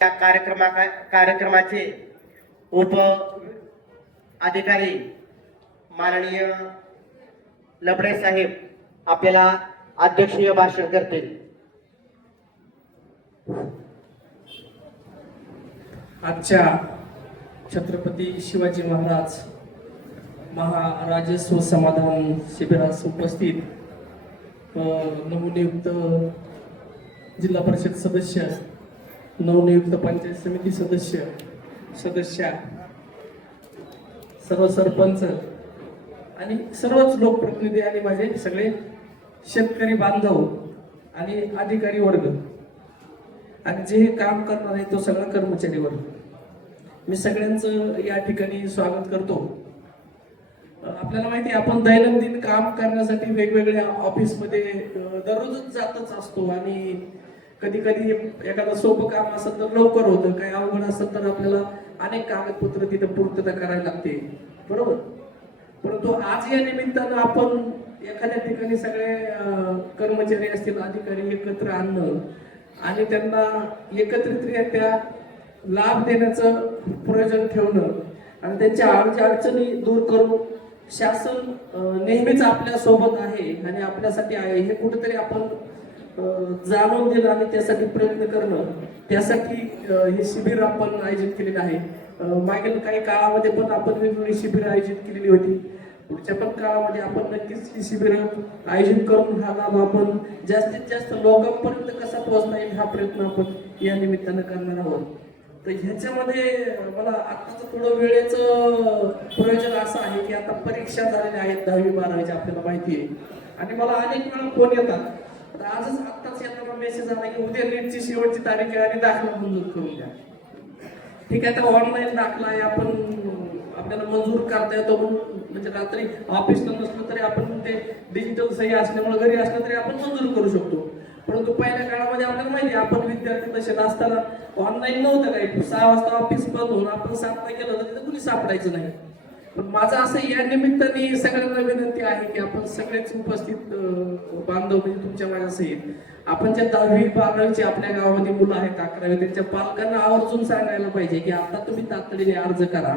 या कार्यक्रमाचे उप अधिकारी माननीय लबडे साहेब आपल्याला अध्यक्षीय भाषण करतील. आजच्या छत्रपती शिवाजी महाराज महाराजस्व समाधान शिबिरास उपस्थित नवनियुक्त जिल्हा परिषद सदस्य, नवनियुक्त पंचायत समिती सदस्या, सर्व सरपंच आणि सर्वच लोकप्रतिनिधी आणि माझे सगळे शेतकरी बांधव आणि अधिकारी वर्ग आणि जे काम करणार आहे तो सगळा कर्मचारी वर्ग, मी सगळ्यांचं या ठिकाणी स्वागत करतो. आपल्याला माहिती आहे आपण दैनंदिन काम करण्यासाठी वेगवेगळ्या ऑफिसमध्ये दररोजच जातच असतो आणि कधी कधी एखादं सोपं काम असेल तर लवकर होतं, काही अवघड असेल तर आपल्याला अनेक कागदपत्र तिथे पूर्तता करायला लागते, बरोबर. परंतु आज या निमित्तानं आपण एखाद्या ठिकाणी सगळे कर्मचारी असतील, अधिकारी एकत्र आणणं आणि त्यांना एकत्रितरित्या लाभ देण्याचं प्रयोजन ठेवणं आणि त्यांच्या अडचणी दूर करून शासन नेहमीच आपल्या सोबत आहे आणि आपल्यासाठी आहे हे कुठेतरी आपण जाणून दिलं आणि त्यासाठी प्रयत्न करणं, त्यासाठी हे शिबिर आपण आयोजित केलेलं आहे. मागील काही काळामध्ये पण आपण वेगवेगळी शिबिर आयोजित केलेली होती. पुढच्या पण काळामध्ये आपण नक्कीच ही शिबिर आयोजित करून हा लाभ आपण जास्तीत जास्त लोकांपर्यंत कसा पोहोचता येईल हा प्रयत्न आपण या निमित्तानं करणार आहोत. तर ह्याच्यामध्ये मला आत्ताचं थोडं वेळेचं प्रयोजन असं आहे की आता परीक्षा झालेल्या आहेत 10वी 12वीच्या, आपल्याला माहिती आहे, आणि मला अनेक वेळा फोन येतात. तर आजच आत्ताच यांना मेसेज आला की उद्या नीटची शेवटची तारीख आहे आणि दाखला मंजूर करून द्या. ठीक आहे, तर ऑनलाईन दाखला आहे, आपण आपल्याला मंजूर करता येतो म्हणजे रात्री ऑफिसला नसलं तरी आपण ते डिजिटल सही असल्यामुळे घरी असलं तरी आपण मंजूर करू शकतो. परंतु पहिल्या काळामध्ये आपल्याला माहिती आहे आपण विद्यार्थी तसे नसताना ऑनलाईन नव्हतं काही. 6 वाजता ऑफिस बंद होऊन आपण 7ला गेलो तर तिथे कुणी सापडायचं नाही. पण माझं असं या निमित्ताने सगळ्यांना विनंती आहे की आपण सगळेच उपस्थित बांधव म्हणजे तुमच्या माझ्यासहित आपण ज्या 10वी 12वीचे आपल्या गावामध्ये मुलं आहेत 11वी त्यांच्या पालकांना आवर्जून सांगायला पाहिजे की आता तुम्ही तातडीने अर्ज करा.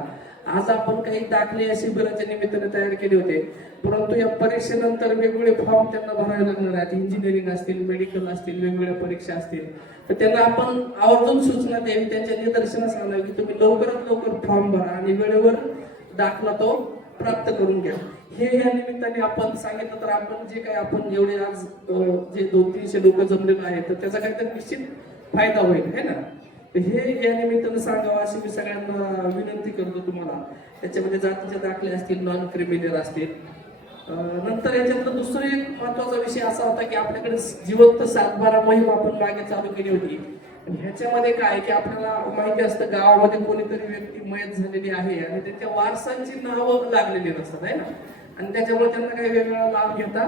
आज आपण काही दाखले या शिबिराच्या निमित्ताने तयार केले होते, परंतु या परीक्षेनंतर वेगवेगळे फॉर्म त्यांना भरावे लागणार आहेत. इंजिनिअरिंग असतील, मेडिकल असतील, वेगवेगळ्या परीक्षा असतील, तर त्यांना आपण आवर्जून सूचना द्यावी, त्यांच्या निदर्शनास आणावी की तुम्ही लवकरात लवकर फॉर्म भरा आणि वेळेवर दाखला तो प्राप्त करून घ्या. हे या निमित्ताने आपण सांगितलं तर आपण जे काही आपण एवढे आज जे 200-300 लोक जमलेले आहेत तर त्याचा काहीतरी निश्चित फायदा होईल, है ना. हे या निमित्तानं सांगावं अशी मी सगळ्यांना विनंती करतो तुम्हाला. त्याच्यामध्ये जातीचे दाखले असतील, नॉन क्रिमिनल असतील. नंतर याच्यातलं दुसरं एक महत्वाचा विषय असा होता की आपल्याकडे जिवंत 7/12 मोहीम आपण मागे चालू केली होती. ह्याच्यामध्ये काय की आपल्याला माहिती असतं गावामध्ये कोणीतरी व्यक्ती मयत झालेली आहे आणि त्याच्या वारसांची नावं लागलेली नसतात, आहे ना, आणि त्याच्यामुळे त्यांना काही वेगळा लाभ घेता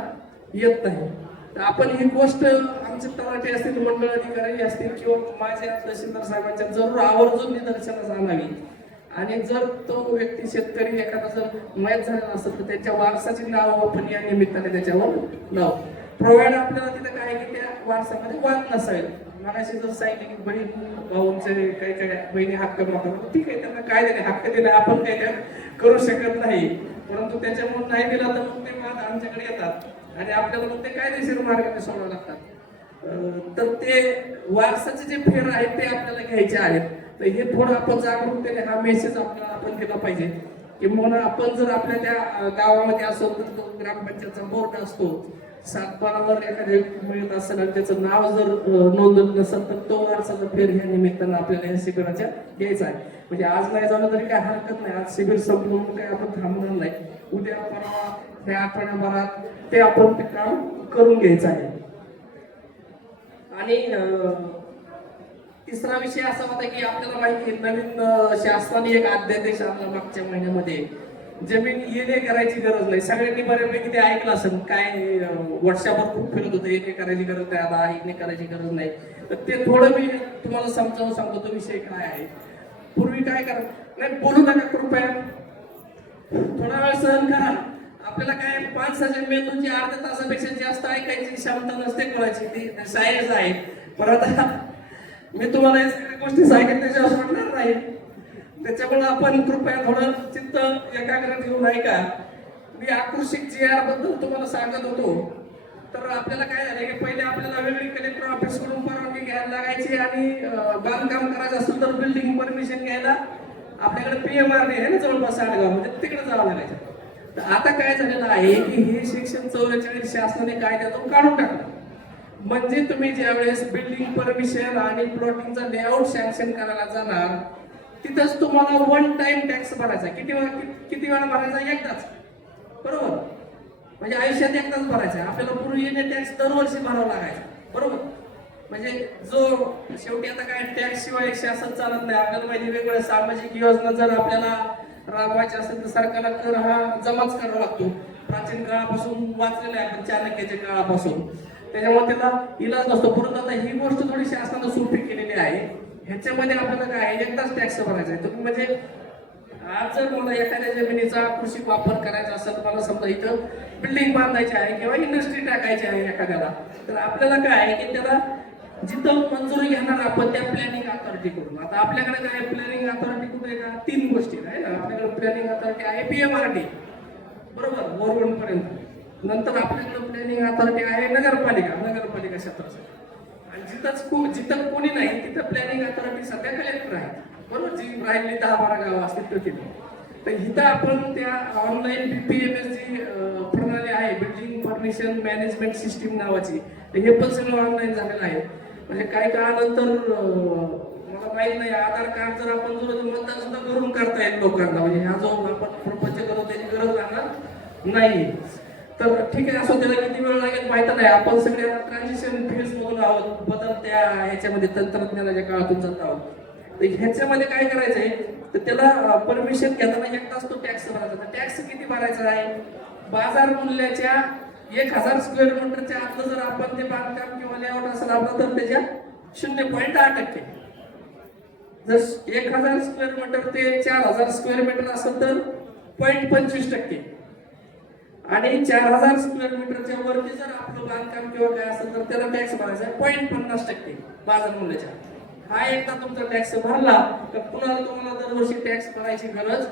येत नाही. तर आपण ही गोष्ट आमचे तलाठी असतील, मंडळ अधिकारी असतील किंवा माझ्या तहसीलदार साहेबांच्या जरूर आवर्जून निदर्शनास आणावी. आणि जर तो व्यक्ती शेतकरी एखादा जर मयत झालेला असेल तर त्याच्या वारसाची नाव आपण या निमित्ताने त्याच्यावर लावू. प्रोव्हाइड आपल्याला तिथे काय की त्या वारसामध्ये वाद नसावेल. मगाशी जर सांगितलं की बहीण भाऊंचे काही काही बहिणी हक्क मागतात, ठीक आहे, त्यांना काय दिले हक्क दिले आपण काही त्या करू शकत नाही, परंतु त्याच्यामुळे नाही दिला तर मग ते वाद आमच्याकडे येतात आणि आपल्याला मग ते कायदेशीर मार्गाने सोडावे लागतात. तर ते वारसाचे जे फेर आहेत ते आपल्याला घ्यायचे आहेत. तर हे थोडं आपण जागरूकतेने हा मेसेज आपल्याला आपण दिला पाहिजे की म्हणून आपण जर आपल्या त्या गावामध्ये असो तर तो ग्रामपंचायतचा बोर्ड असतो, 7/12 एखाद्या मिळत असेल आणि त्याचं नाव जर नोंदवलं नसेल तर तो वारसाचा फेर ह्या निमित्तानं आपल्याला या शिबिराच्या घ्यायचा आहे. म्हणजे आज नाही झालं तरी काय हरकत नाही, आज शिबिर संपवून काय आपण थांबणार नाही, उद्या परवा त्या आठवड्याभरात ते आपण ते काम करून घ्यायचं आहे. आणि तिसरा विषय असा होता की आपल्याला माहिती आहे नवीन शासनाने एक अध्यादेश आणला मागच्या महिन्यामध्ये, जमीन येणे करायची गरज नाही. सगळ्यांनी बऱ्यापैकी ते ऐकलं असेल, काय वर्षभर खूप फिरत होतं येणे करायची गरज नाही, आता येणे करायची गरज नाही. तर ते थोडं मी तुम्हाला समजावून सांगतो तो विषय काय आहे. पूर्वी काय करा नाही बोलू नका कृपया, थोडा वेळ सहन करा. आपल्याला काय माणसाच्या मेंदूची अर्ध्या तासापेक्षा जास्त ऐकायची क्षमता नसते कोणाची, ती सायन्स आहे. परत मी तुम्हाला या सगळ्या गोष्टी सांगितल्याशिवाय सोडणार नाही. त्याच्यामुळे आपण कृपया थोडं चित्त एकाग्र ठेवून ऐका. मी आकृषिक GR बद्दल तुम्हाला सांगत होतो. तर आपल्याला काय झालं की पहिले आपल्याला वेगळी कलेक्टर ऑफिस कडून परवानगी घ्यायला लागायची आणि बांधकाम करायचं असेल तर बिल्डिंग परमिशन घ्यायला आपल्याकडे PMRD आहे ना जवळपास साडगाव म्हणजे तिकडे जावं लागायचं. तर आता काय झालेलं आहे की हे सेक्शन 44 शासनाने कायद्यातून काढून टाकलं. म्हणजे तुम्ही ज्यावेळेस बिल्डिंग परमिशन आणि प्लॉटिंगचा लेआउट सँक्शन करायला जाणार तिथंच तुम्हाला वन टाइम टॅक्स भरायचा. किती वेळा भरायचा? एकदाच. बरोबर. म्हणजे आयुष्यात एकदाच भरायचा. आपल्याला पूर्वी येणे टॅक्स दरवर्षी भरावा लागायचा. बरोबर. म्हणजे जो शेवटी आता काय टॅक्स शिवाय शासन चालत नाही. आपल्याला माहिती वेगवेगळ्या सामाजिक योजना जर आपल्याला राबवायच्या असेल तर सरकारला कर हा जमाच करावा लागतो. प्राचीन काळापासून वाचलेला आहे आपण चाणक्याच्या काळापासून. त्याच्यामुळे त्याला इलाज नसतो. परंतु आता ही गोष्ट थोडी शासनानं सोपी केलेली आहे. ह्याच्यामध्ये आपल्याला काय एकदाच टॅक्स भरायचा आहे. तुम्ही म्हणजे आज जर मला एखाद्या जमिनीचा कृषी वापर करायचा असेल, मला समजा इथं बिल्डिंग बांधायची आहे किंवा इंडस्ट्री टाकायची आहे एखाद्याला, तर आपल्याला काय आहे की त्याला जिथं मंजुरी घेणार आपण त्या प्लॅनिंग अथॉरिटी कडून. आता आपल्याकडे काय प्लॅनिंग अथॉरिटी कुठे आहे का? 3 गोष्टी आहे ना. आपल्याकडे प्लॅनिंग अथॉरिटी आहे PMRD, बरोबर, वरवण पर्यंत. नंतर आपल्याकडे प्लॅनिंग अथॉरिटी आहे नगरपालिका क्षेत्रासाठी. आणि जिथं कोणी नाही तिथं प्लॅनिंग अथॉरिटी सध्या कलेक्टर आहे. बरोबर. जी राहिली 10-12 गावं असतील तिथे. तर इथं आपण त्या ऑनलाईन BPMS जी प्रणाली आहे, बिल्डिंग परमिशन मॅनेजमेंट सिस्टीम नावाची, तर हे पण सगळं ऑनलाईन झालेलं आहे. म्हणजे काही काळानंतर मला माहित नाही आधार कार्ड जर आपण मतदान सुद्धा करून करता येईल लोकांना. म्हणजे ह्या जो आपण प्रपंच करतो त्याची गरज लागणार नाही. तर ठीक आहे, असो त्याला किती वेळ लागेल माहिती नाही. आपण सगळे ट्रान्झिशन फेज मधून आहोत, बदलत्या ह्याच्यामध्ये तंत्रज्ञानाच्या काळातून जात आहोत. तर ह्याच्यामध्ये काय करायचंय तर त्याला परमिशन घेताना एकदाच तो टॅक्स भरायचा. तर टॅक्स किती भरायचा आहे? बाजार मूल्याच्या 1000 स्क्वेअर मीटरच्या आतलं जर आपण ते बांधकाम किंवा लेआउट असेल आपलं तर त्याच्या 0.8%. जर 1000 स्क्वेअर मीटर ते 4000 स्क्वेअर मीटर असेल तर 0.25%. आणि 4000 स्क्वेअर मीटरच्या वरती जर आपलं बांधकाम किंवा काय असेल तर त्याला टॅक्स भरायचा 0.50% बाजार मूल्याच्या. हा एकदा तुमचा टॅक्स भरला तर पुन्हा तुम्हाला दरवर्षी टॅक्स भरायची गरज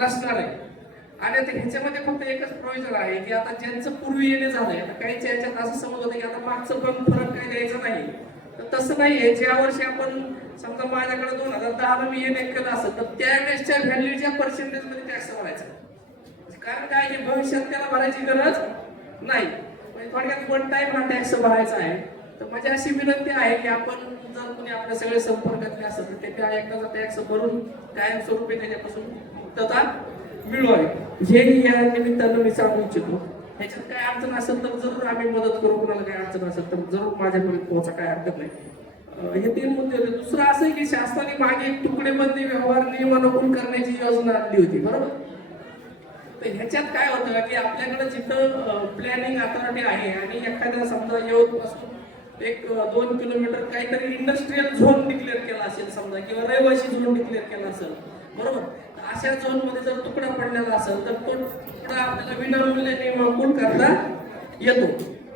नसणार आहे. आणि आता ह्याच्यामध्ये फक्त एकच प्रोव्हिजन आहे की आता ज्यांचं पूर्वी येणे झालंय, आता काहीच्या याच्यात असं समज होतं की आता मागचं पण फरक काही द्यायचा नाही. तर तसं नाहीये. ज्या वर्षी आपण समजा माझ्याकडे 2010 मी येणे केलं असेल तर त्यावेळेसच्या व्हॅल्यूच्या पर्सेंटेज मध्ये टॅक्स भरायचा. कारण काय की भविष्यात त्याला भरायची गरज नाही. म्हणजे थोडक्यात वन टाइम हा टॅक्स भरायचा आहे. तर माझी अशी विनंती आहे की आपण जर कोणी आपल्या सगळे संपर्कातले असेल तर ते त्या एकदाचा टॅक्स भरून कायमस्वरूपी त्याच्यापासून मुक्तता मिळवावी, हेही या निमित्तानं मी सांगू इच्छितो. ह्याच्यात काय अडचण असेल तर जरूर आम्ही मदत करू. कुणाला काय अडचण असेल तर जरूर माझ्यापर्यंत पोहोचा, काय हरकत नाही. हे 3 मुद्दे होते. दुसरं असं आहे की शासनाने मागे एक तुकडेबंदी व्यवहार नियमानुकूल करण्याची योजना आणली होती. बरोबर. तर ह्याच्यात काय होतं की आपल्याकडे जिथं प्लॅनिंग अथॉरिटी आहे आणि एखाद्या समजा येऊन एक 2 किलोमीटर काहीतरी इंडस्ट्रियल झोन डिक्लेअर केला असेल समजा किंवा रहिवासी झोन डिक्लेअर केला असेल, बरोबर. अशा झोन मध्ये जर तुकडा पडलेला असेल तर तो तुकडा आपल्याला विनामूल्य नियमानुसार करता येतो.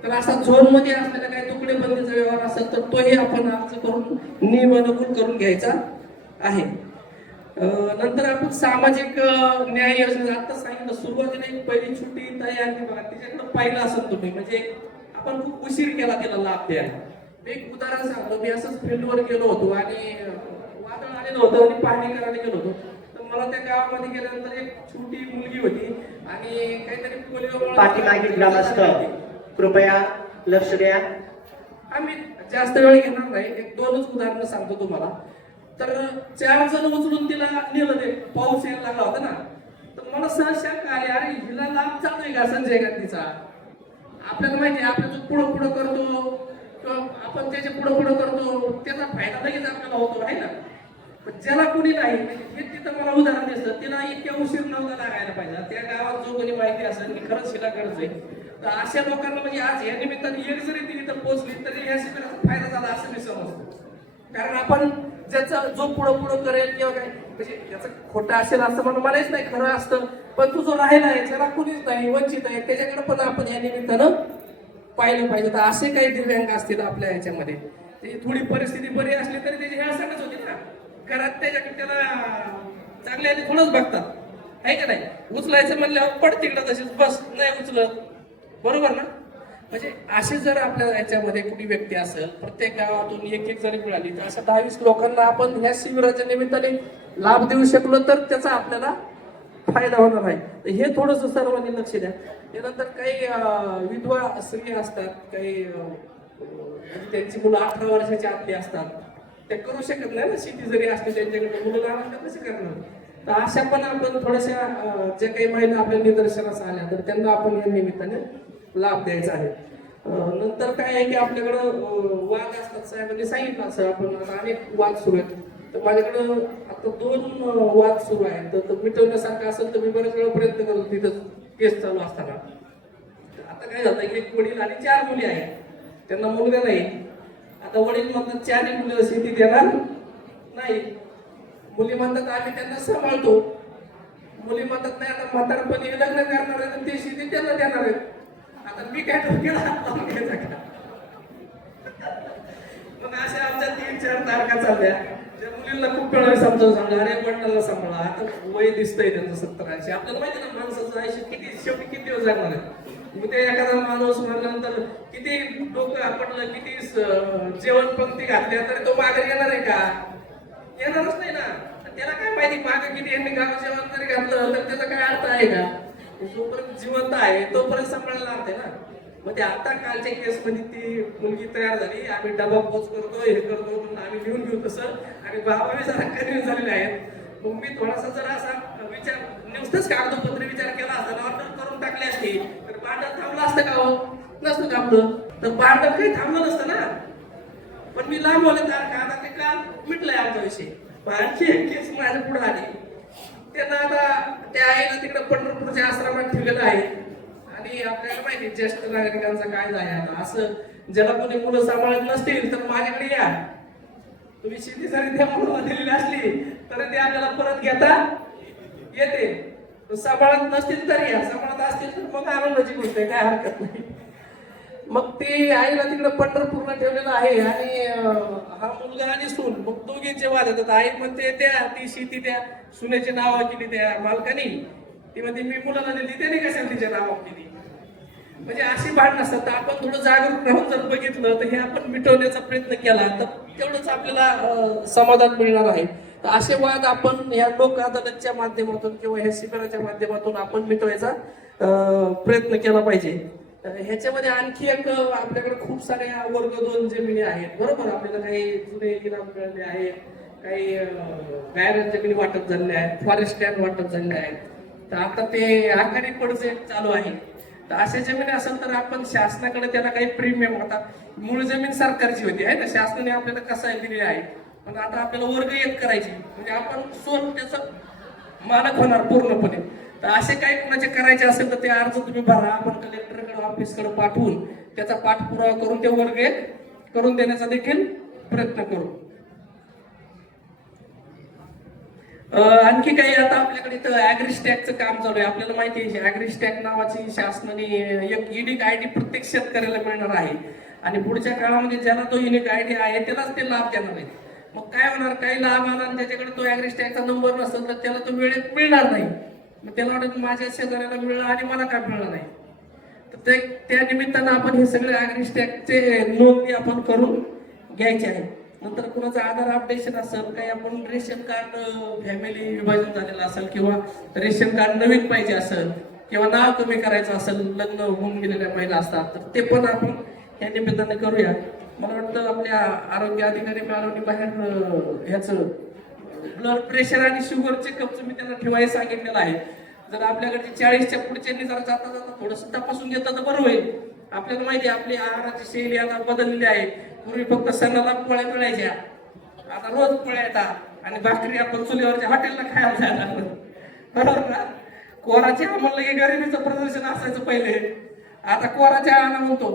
तर असा झोन मध्ये असलेला काही तुकडेबंदीचा व्यवहार असेल तर तोही आपण अर्ज करून नियमानुसार करून घ्यायचा आहे. नंतर आपण सामाजिक न्याय योजना आता सांगितलं. सुरुवातीला एक पहिली छोटी तयारी बघा, तिच्याकडे पाहिलं असेल तुम्ही. म्हणजे आपण खूप उशीर केला त्याला लाभ द्यायला. एक उदाहरण सांगतो. मी असंच फील्डवर गेलो होतो आणि वादळ आलेलं होतं आणि पाहणी करायला गेलो होतो. तर मला त्या गावामध्ये गेल्यानंतर एक छोटी मुलगी होती आणि काहीतरी पोलिओ पाठीमागे ग्रामस्थ कृपया लक्ष द्या. आम्ही जास्त वेळ घेणार नाही. एक 2च उदाहरणं सांगतो तुम्हाला. तर 4 जण उचलून तिला नेलं. ते पाऊस यायला लागला होता ना. तर मला सहज शंका आली, अरे हिला लाभ चालतोय का संजय गांधीचा? आपल्याला माहिती आहे आपण जो पुढं करतो किंवा आपण त्याच्या पुढं करतो त्याचा फायदा लगेच आपल्याला होतो आहे ना. पण ज्याला कोणी नाही हे तिथं मला उदाहरण दिसतं. तिला इतक्या उशीर नव्हता लागायला पाहिजे. त्या गावात जो कोणी माहिती असेल की खरंच हिला गरज आहे तर अशा लोकांना म्हणजे आज या निमित्ताने एक जरी ती इथं पोहोचली तरी या शिबिराचा फायदा झाला असं मी समजतो. कारण आपण ज्याचा जो पुढं करेल किंवा काय म्हणजे त्याचं खोटं असेल असं म्हणून म्हणायच नाही, खरं असतं. पण तो जो राहिला आहे ज्याला कुणीच नाही, वंचित आहे, त्याच्याकडे पण आपण या निमित्तानं पाहिलं पाहिजे. तर असे काही दिव्यांग असतील आपल्या ह्याच्यामध्ये ते थोडी परिस्थिती बरी असली तरी त्याची हेळसांडच होती ना. घरात त्याच्याकडे त्याला चांगल्याने थोडंच बघतात, आहे का नाही. उचलायचं म्हणल्यावर पड तिकडं तशीच बस, नाही उचलत, बरोबर ना. म्हणजे अशी जर आपल्या याच्यामध्ये कुणी व्यक्ती असेल, प्रत्येक गावातून एक एक जरी मिळाली तर अशा 10-20 लोकांना आपण ह्या शिबिराच्या निमित्ताने लाभ देऊ शकलो तर त्याचा आपल्याला फायदा होणार आहे. तर हे थोडंसं सर्वांनी लक्ष द्या. त्यानंतर काही विधवा स्त्री असतात, काही म्हणजे त्यांची मुलं 18 वर्षाच्या आतली असतात, ते करू शकत नाही ना, शेती जरी असते त्यांच्याकडे मुलं लहान असतात कसे करणार. तर अशा पण आपण थोड्याशा ज्या काही महिला आपल्या निदर्शनास आल्या तर त्यांना आपण या निमित्ताने लाभ द्यायचा आहे. नंतर काय आहे की आपल्याकडं वाद असतात, साहेबांनी सांगितलं असं, आपण आता अनेक वाद सुरू आहेत. तर माझ्याकडं आता 2 वाद सुरू आहेत, तर मिटवण्यासारखं असेल तर मी बऱ्याच वेळा प्रयत्न करतो तिथं केस चालू असताना. आता काय झालं की एक वडील आणि 4 मुली आहेत, त्यांना मुलगा नाही. आता वडील म्हणतात 4 मुलं शेती देणार नाही, मुली म्हणतात आम्ही त्यांना सांभाळतो. मुली म्हणतात नाही, आता म्हातारपणी लग्न करणार आहे तर ते शेती त्यांना देणार आहेत. आता मी काय केलं हात लावून घ्यायचा का. मग अशा आमच्या 3-4 तारखा चालल्या. त्या मुलींना खूप वेळा समजावून सांगलं, अरे वडिलांना सांभाळा, आता वय दिसतंय त्यांचं 70-80. आपल्याला माहिती ना माणसाचं आयुष्य किती, शेवटी किती दिवस जाणार आहे. मग ते एखादा माणूस म्हणल्यानंतर किती डोकं आपटलं, किती जेवण पंक्ती घातल्या तरी तो मागे येणार आहे का, येणारच नाही ना. त्याला काय माहिती मागे किती यांनी गाव जेवण जरी घातलं तर त्याचा काय अर्थ आहे का. जोपर्यंत जिवंत आहे तोपर्यंत सांभाळायला लागते ना. मग ते आता कालच्या केस मध्ये ती मुलगी तयार झाली, आम्ही डबा पोच करतो, हे करतो म्हणून आम्ही लिहून घेऊ तसं, आणि बाबाही जरा कन्फ्युज झालेले आहेत. मग मी थोडासा जरा असा विचार, नुसतंच कागदोपत्री विचार केला असता, ऑर्डर करून टाकले असते तर भांडण थांबलं असतं का हो, नसतं थांबलं. तर भांडण काही थांबलं नसतं ना. पण मी लांब बोलत आता ते काल मिटलंय आमचा विषय. आणखी एक केस माझ्या पुढे आली. त्यांना आता त्या आईला तिकडे पंढरपूरच्या आश्रमात ठेवलेलं आहे, आणि आपल्याला माहिती ज्येष्ठ नागरिकांचा कायदा आहे. आता असं ज्याला कोणी मुलं सांभाळत नसतील तर माझ्याकडे या, तुम्ही शेती जरी त्या मुलाला दिलेली असली तरी ते आपल्याला परत घेता येते. सांभाळत नसतील तरी या, सांभाळत असतील तर मग आनंदाची गोष्ट आहे, काय हरकत नाही. मग ते आईला तिकडे पंढरपूरला ठेवलेलं आहे, आणि हा मुलगा आणि सून, मग दोघींचे वाद येतात. आई म्हणते त्या ती शेती त्या सुनेचे नाव केली त्या मालकानी, ती म्हणते मी मुलाला दिली, त्याने कशाला तिच्या नाव केली. म्हणजे अशी भांडण असतात. तर आपण थोडं जागरूक राहून जर बघितलं तर हे आपण मिटवण्याचा प्रयत्न केला तर तेवढंच आपल्याला समाधान मिळणार आहे. तर असे वाद आपण या लोक अदालतच्या माध्यमातून किंवा ह्या शिबिराच्या माध्यमातून आपण मिटवायचा प्रयत्न केला पाहिजे. ह्याच्यामध्ये आणखी एक आपल्याकडे खूप साऱ्या वर्ग 2 जमिनी आहेत, बरोबर. आपल्याला काही जुने इनाम मिळाले आहेत, काही गायरान जमिनी वाटप झालेल्या आहेत, फॉरेस्ट लँड वाटप झालेले आहेत. तर आता ते आखाडी पडचे चालू आहे. तर अशा जमिनी असेल तर आपण शासनाकडे त्याला काही प्रीमियम, आता मूळ जमीन सरकारची होती आहे ना, शासनाने आपल्याला कसं दिलेली आहे, पण आता आपल्याला वर्ग 1 करायची, म्हणजे आपण स्वतः त्याचं मालक होणार पूर्णपणे. तर असे काही कोणाचे करायचे असेल तर ते अर्ज तुम्ही भरा, आपण कलेक्टरकडे ऑफिसकडे पाठवून त्याचा पाठपुरावा करून ते वर्ग 1 करून देण्याचा देखील प्रयत्न करू. आणखी काही आता आपल्याकडे इथं ॲग्रिस्टॅकचं काम चालू आहे. आपल्याला माहिती आहे ॲग्रिस्टॅक नावाची शासनाने एक युनिक आयडी प्रत्येक शेतकऱ्याला मिळणार आहे, आणि पुढच्या काळामध्ये ज्याला तो युनिक आयडी आहे त्यालाच ते लाभ देणार आहेत. मग काय होणार, काही लाभ आला आणि त्याच्याकडे तो ॲग्रिस्टॅकचा नंबर नसेल तर त्याला तो वेळेत मिळणार नाही. मग त्याला वाटत माझ्या शेजाऱ्याला मिळलं आणि मला काय मिळणार नाही. तर त्या निमित्तानं आपण हे सगळे ॲग्रिस्टॅकचे नोंदणी आपण करून घ्यायचे आहे. नंतर कुणाचं आधार अपडेशन असेल, काही आपण रेशन कार्ड फॅमिली विभाजन झालेलं असेल, किंवा रेशन कार्ड नवीन पाहिजे असेल, किंवा नाव कमी करायचं असेल, लग्न होऊन गेलेल्या महिला असतात, तर ते पण आपण या निमित्ताने करूया. मला वाटतं आपल्या आरोग्य अधिकारी मॅडमनी बाहेर ह्याचं ब्लड प्रेशर आणि शुगर चेकअपचं मी त्यांना ठेवायला सांगितलेलं आहे. जर आपल्याकडे 40च्या पुढच्यांनी जर जाता जाता थोडंसं तपासून घेतलं तर बरं होईल. आपल्याला माहिती आहे आपली आहाराची शैली आता बदललेली आहे. पूर्वी फक्त सणाला पोळ्या मिळायच्या, आता रोज पोळ्या येतात, आणि भाकरी आपण चुलीवरच्या हॉटेलला खायला जायला लागलो, बरोबर ना. कोराच्या म्हणलं की गरिबीचं प्रदर्शन असायचं पहिले, आता कोराच्या आणा म्हणतो.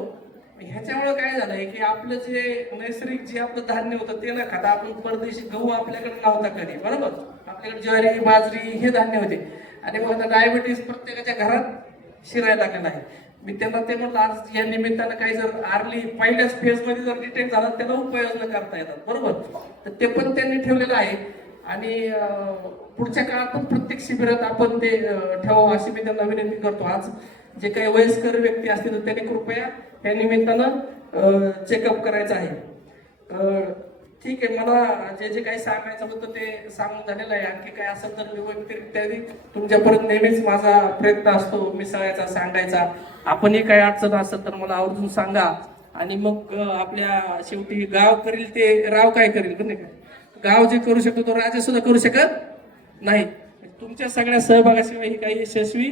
ह्याच्यामुळे काय झालंय की आपलं जे नैसर्गिक जे आपलं धान्य होतं ते न खाता आपण परदेशी गहू आपल्याकडे नव्हता कधी, बरोबर. आपल्याकडे ज्वारी बाजरी हे धान्य होते, आणि मग आता डायबिटीस प्रत्येकाच्या घरात शिरायला लागलेला आहे. मी त्यांना ते म्हटलं आज या निमित्तानं काही जर आर्ली पहिल्याच फेज मध्ये जर डिटेक्ट झाला त्याला उपाययोजना करता येतात, बरोबर. तर ते पण त्यांनी ठेवलेलं आहे आणि पुढच्या काळात पण प्रत्येक शिबिरात आपण ते ठेवावं अशी मी त्यांना विनंती करतो. आज जे काही वयस्कर व्यक्ती असतील तर त्यांनी कृपया या निमित्तानं चेकअप करायचं आहे. ठीक आहे, मला जे जे काही सांगायचं होतं ते सांगून झालेलं आहे. आणखी काय असेल तर मी वैयक्तिक तुमच्यापर्यंत नेहमीच माझा प्रयत्न असतो मिसळायचा, सांगायचा. आपणही काही अडचण असेल तर मला आवर्जून सांगा. आणि मग आपल्या शेवटी गाव करील ते राव काय करील, नाही का. गाव जे करू शकतो तो राजा सुद्धा करू शकत नाही. तुमच्या सगळ्या सहभागाशिवाय ही काही यशस्वी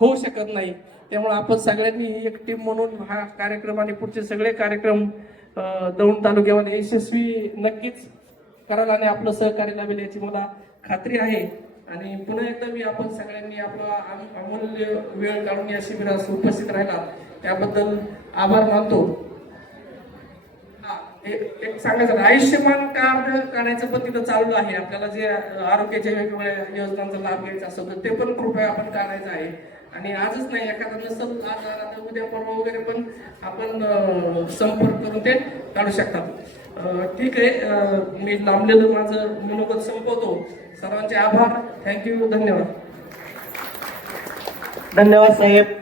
होऊ शकत नाही. त्यामुळे आपण सगळ्यांनी एक टीम म्हणून हा कार्यक्रम आणि पुढचे सगळे कार्यक्रम दौंड तालुक्यामध्ये यशस्वी नक्कीच कराल आणि आपलं सहकार्य लाभेल याची मला खात्री आहे. आणि पुन्हा एकदा मी आपण सगळ्यांनी आपला अमूल्य वेळ काढून या शिबिरास उपस्थित राहिला त्याबद्दल आभार मानतो. एक सांगायचं आयुष्यमान कार्ड काढायचं पण तिथं चालू आहे. आपल्याला जे आरोग्याच्या वेगवेगळ्या योजनांचा लाभ घ्यायचा असेल तर ते पण कृपया आपण काढायचं आहे. आणि आजच नाही, एखादा नसल आज आता उद्या परवा वगैरे पण आपण संपर्क करून ते काढू शकतात. ठीक आहे, मी लांबलेलं माझं मनोगत संपवतो. सर्वांचे आभार, थँक्यू, धन्यवाद. धन्यवाद साहेब.